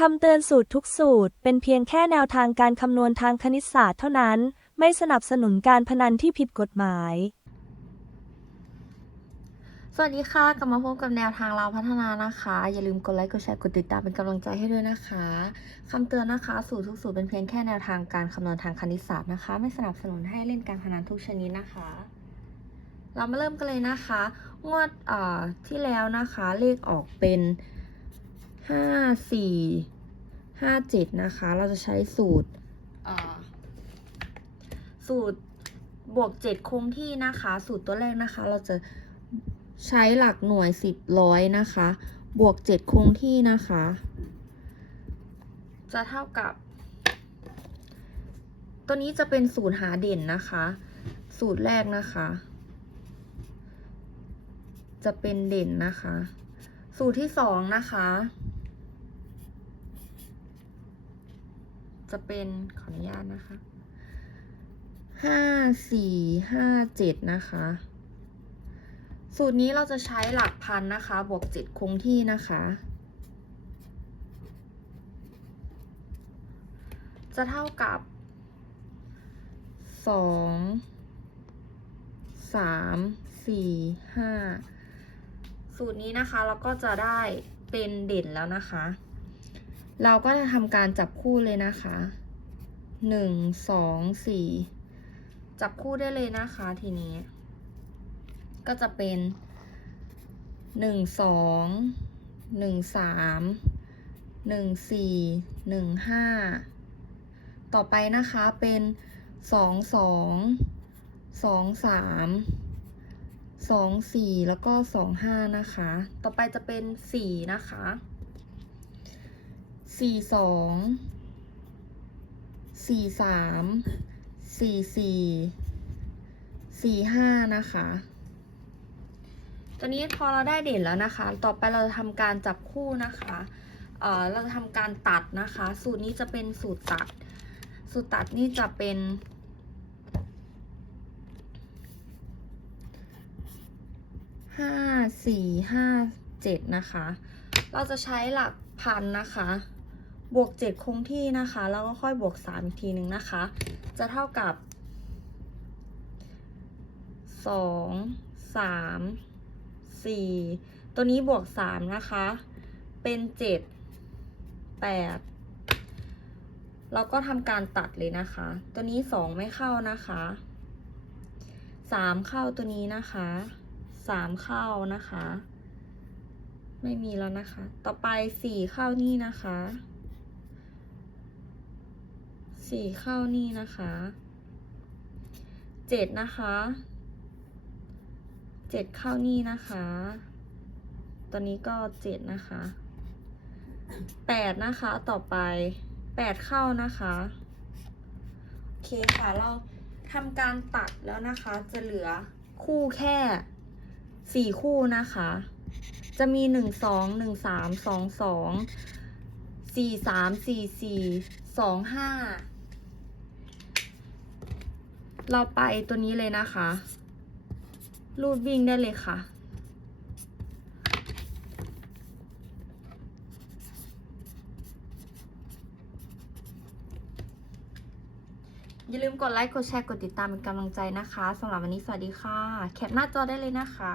คำเตือนสูตรทุกสูตร เป็นเพียงแค่แนวทางการคำนวณทางคณิตศาสตร์เท่านั้น ไม่สนับสนุนการพนันที่ผิดกฎหมาย สวัสดีค่ะกลับมาพบกับแนวทางเราพัฒนานะคะ อย่าลืมกดไลค์กดแชร์กดติดตามเป็นกำลังใจให้ด้วยนะคะคำเตือนนะคะสูตรทุกสูตรเป็นเพียงแค่แนวทางการคำนวณทางคณิตศาสตร์นะคะ ไม่สนับสนุนให้เล่นการพนันทุกชนิดนะคะ เรามาเริ่มกันเลยนะคะ งวดที่แล้วนะคะ เลขออกเป็น ห้าสี่ห้าเจ็ดนะคะ เราจะใช้สูตรสูตรบวกเจ็ดคงที่นะคะ สูตรตัวแรกนะคะ เราจะใช้หลักหน่วยสิบร้อยนะคะ บวกเจ็ดคงที่นะคะ จะเท่ากับ ตัวนี้จะเป็นสูตรหาเด่นนะคะ สูตรแรกนะคะ จะเป็นเด่นนะคะ สูตรที่สองนะคะ จะเป็นขออนุญาตนะคะห้าสี่ห้าเจ็ดนะคะ สูตรนี้เราจะใช้หลักพันนะคะ บวกเจ็ดคงที่นะคะ จะเท่ากับสองสามสี่ห้าสูตรนี้นะคะ เราก็จะได้เป็นเด่นแล้วนะคะ เราก็จะทำการจับคู่เลยนะคะหนึ่งสองสี่จับคู่ได้เลยนะคะทีนี้ ก็จะเป็นหนึ่งสองหนึ่งสามหนึ่งสี่หนึ่งห้าต่อไปนะคะเป็นสองสองสองสามสองสี่แล้วก็สองห้านะคะ ต่อไปจะเป็นสี่นะคะ สี่สองสี่สามสี่สี่สี่ห้านะคะตัวนี้พอเราได้เด่นแล้วนะคะ ต่อไปเราจะทำการจับคู่นะคะเออเราจะทำการตัดนะคะ สูตรนี้จะเป็นสูตรตัด สูตรตัดนี่จะเป็นห้าสี่ห้าเจ็ดนะคะ เราจะใช้หลักพันนะคะ บวกเจ็ดคงที่นะคะ แล้วก็ค่อยบวกสามอีกทีหนึ่งนะคะ จะเท่ากับสองสามสี่ตัวนี้บวกสามนะคะ เป็นเจ็ดแปดเราก็ทำการตัดเลยนะคะ ตัวนี้สองไม่เข้านะคะสามเข้าตัวนี้นะคะสามเข้านะคะ ไม่มีแล้วนะคะ ต่อไปสี่เข้านี่นะคะ สี่เข้านี่นะคะเจ็ดนะคะเจ็ดเข้านี่นะคะตัวนี้ก็เจ็ดนะคะแปดนะคะต่อไปแปดเข้านะคะ โอเคค่ะเราทำการตัดแล้วนะคะ จะเหลือคู่แค่สี่คู่นะคะ จะมีหนึ่งสองหนึ่งสามสองสองสี่สามสี่สี่สองห้า เราไปตัวนี้เลยนะคะ รูดวิ่งได้เลยค่ะ อย่าลืมกดไลค์ กดแชร์ กดติดตามเป็นกำลังใจนะคะสำหรับวันนี้สวัสดีค่ะ แคปหน้าจอได้เลยนะคะ